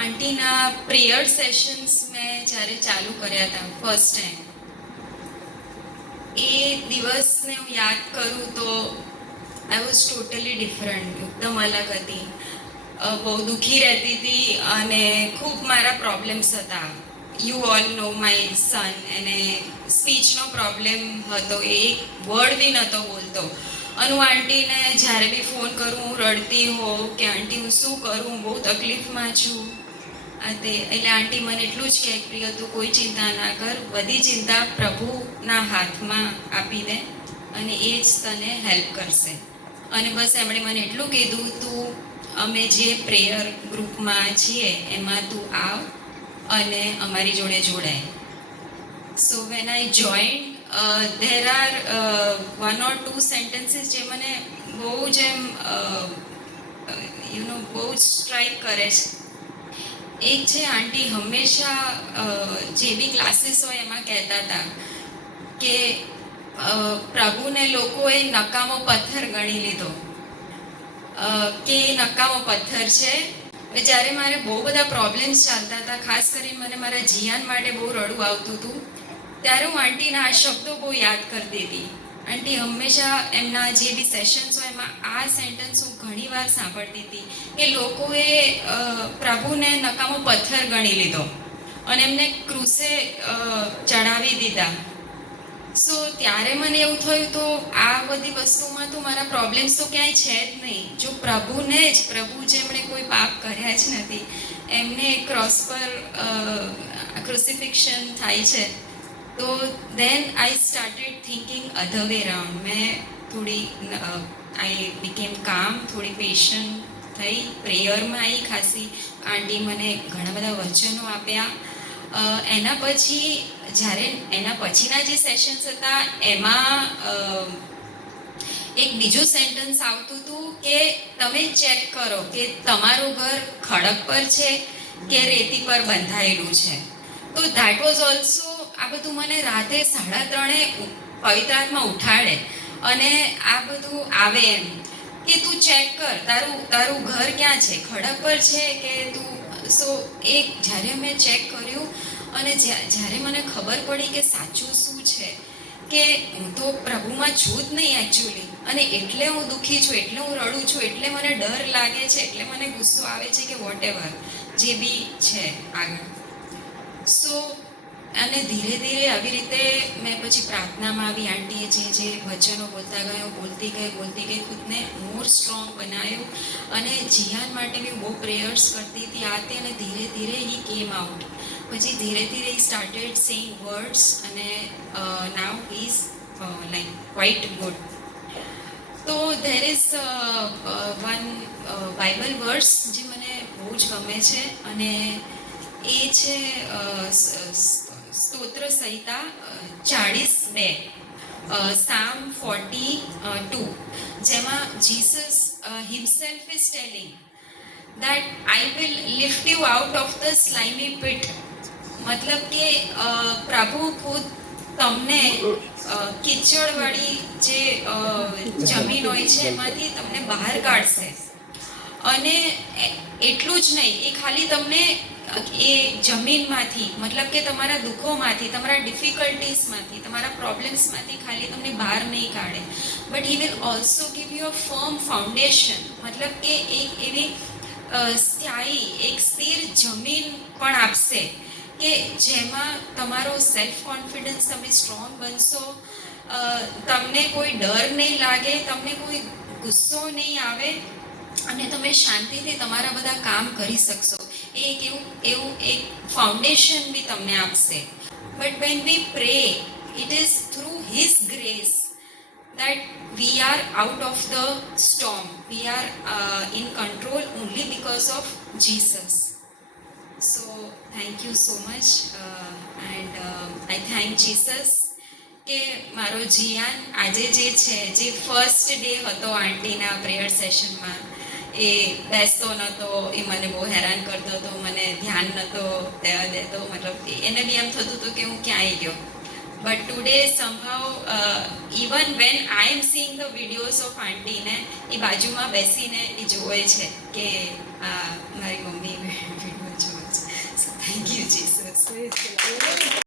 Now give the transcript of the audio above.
આંટીના prayer sessions મેં જ્યારે ચાલુ કર્યા હતા ફર્સ્ટ ટાઈમ, એ દિવસને હું યાદ કરું તો આઈ વોઝ ટોટલી ડિફરન્ટ, એકદમ અલગ હતી. બહુ દુઃખી રહેતી હતી અને ખૂબ મારા પ્રોબ્લેમ્સ હતા. You all know my son, એને સ્પીચનો પ્રોબ્લેમ હતો, એ એક વર્ડ બી નહોતો બોલતો. અને હું આંટીને જ્યારે બી ફોન કરું હું રડતી હોઉં કે આંટી હું શું કરું, બહુ તકલીફમાં છું. એટલે આંટી મને એટલું જ કહે, પ્રિય તું કોઈ ચિંતા ના કર, બધી ચિંતા પ્રભુના હાથમાં આપી દે અને એ જ તને હેલ્પ કરશે. અને બસ એમણે મને એટલું કીધું, તું અમે જે પ્રેયર ગ્રુપમાં છીએ એમાં તું આવ અને અમારી જોડે જોડાય. So when I joined, there are one or two sentences જે મને બહુ જ બહુ જ સ્ટ્રાઇક કરે છે. એક છે, આંટી હંમેશા જે બી ક્લાસીસ હોય એમાં કહેતા હતા કે પ્રભુને લોકોએ નકામો પથ્થર ગણી લીધો, કે નકામો પથ્થર છે. જ્યારે મારે બહુ બધા પ્રોબ્લેમ્સ ચાલતા હતા, ખાસ કરીને મને મારા જીયાન માટે બહુ રડવું આવતું હતું, ત્યારે હું આંટીના આ શબ્દો બહુ યાદ કરતી હતી. આંટી હંમેશા એમના જે બી સેશન્સ હોય એમાં આ સેન્ટેન્સ હું ઘણી વાર સાંભળતી હતી કે લોકોએ પ્રભુને નકામો પથ્થર ગણી લીધો અને એમને ક્રુસે ચડાવી દીધા. સો ત્યારે મને એવું થયું, તો આ બધી વસ્તુમાં તો મારા પ્રોબ્લેમ્સ તો ક્યાંય છે જ નહીં. જો પ્રભુને જ, પ્રભુ જેમણે કોઈ પાપ કર્યા જ નથી, એમને ક્રોસ પર ક્રુસિફિક્શન થાય છે, તો then I started thinking other way round. મેં થોડી આઈ બીકેમ કામ, થોડી પેશન્ટ થઈ, પ્રેયરમાં આવી ખાસી. આંટી મને ઘણા બધા વચનો આપ્યા. એના પછી જ્યારે એના પછીના જે સેશન્સ હતા એમાં એક બીજું સેન્ટેન્સ આવતું હતું કે તમે ચેક કરો કે તમારું ઘર ખડક પર છે કે રેતી પર બંધાયેલું છે. તો ધેટ વોઝ ઓલ્સો, આ બધું મને રાતે 3:30 પવિત્ર આત્મા ઉઠાડે અને આ બધું આવે એમ કે તું ચેક કર, તારું ઘર ક્યાં છે, ખડક પર છે કે તું. સો એક જ્યારે મેં ચેક કર્યું અને જ્યારે મને ખબર પડી કે સાચું શું છે, કે હું તો પ્રભુમાં છું જ નહીં એકચ્યુઅલી, અને એટલે હું દુઃખી છું, એટલે હું રડું છું, એટલે મને ડર લાગે છે, એટલે મને ગુસ્સો આવે છે કે વોટ એવર જે બી છે આગળ. સો અને ધીરે ધીરે આવી રીતે મેં પછી પ્રાર્થનામાં આવી. આંટીએ જે વચનો બોલતા ગયો, બોલતી ગઈ, ખુદને મોર સ્ટ્રોંગ બનાવ્યું. અને જીયાન માટે બી બહુ પ્રેયર્સ કરતી હતી આ તે, અને ધીરે ધીરે હી કેમ આઉટ. પછી ધીરે ધીરે હી સ્ટાર્ટેડ સેઇંગ વર્ડ્સ અને now he is like quite good. તો there is one Bible verse જે મને બહુ જ ગમે છે, અને એ છે સ્તોત્ર સંહિતા 42, Psalm 42, જેમાં Jesus himself is telling that I will lift you out of the slimy pit. મતલબ કે પ્રભુ ખુદ તમને કીચડવાળી જે જમીન હોય છે એમાંથી તમને બહાર કાઢશે. અને એટલું જ નહીં, એ ખાલી તમને એ જમીનમાંથી, મતલબ કે તમારા દુઃખોમાંથી, તમારા ડિફિકલ્ટીઝમાંથી, તમારા પ્રોબ્લેમ્સમાંથી ખાલી તમને બહાર નહીં કાઢે, but he will also give you a firm foundation. મતલબ કે એક એવી સ્થાયી, એક સ્થિર જમીન પણ આપશે કે જેમાં તમારો સેલ્ફ કોન્ફિડન્સ, તમે સ્ટ્રોંગ બનશો, તમને કોઈ ડર નહીં લાગે, તમને કોઈ ગુસ્સો નહીં આવે, અને તમે શાંતિથી તમારા બધા કામ કરી શકશો. એ એવું એક ફાઉન્ડેશન બી તમને આપશે. But when we pre, it is through his grace that we are out of the storm. We are in control only because of Jesus. So thank you so much, and I thank Jesus કે મારો જીયાન આજે જે છે, જે first day હતો આંટીના prayer સેશનમાં, એ બેસતો નહોતો, એ મને બહુ હેરાન કરતો હતો, મને ધ્યાન નહોતો દેતો, મતલબ એને બી એમ થતું હતું કે હું ક્યાં આવી ગયો. But today somehow, even when I am seeing the videos of auntie ને, એ બાજુમાં બેસીને એ જોવે છે કે મારી મમ્મી વિડીયો પ્રેઝ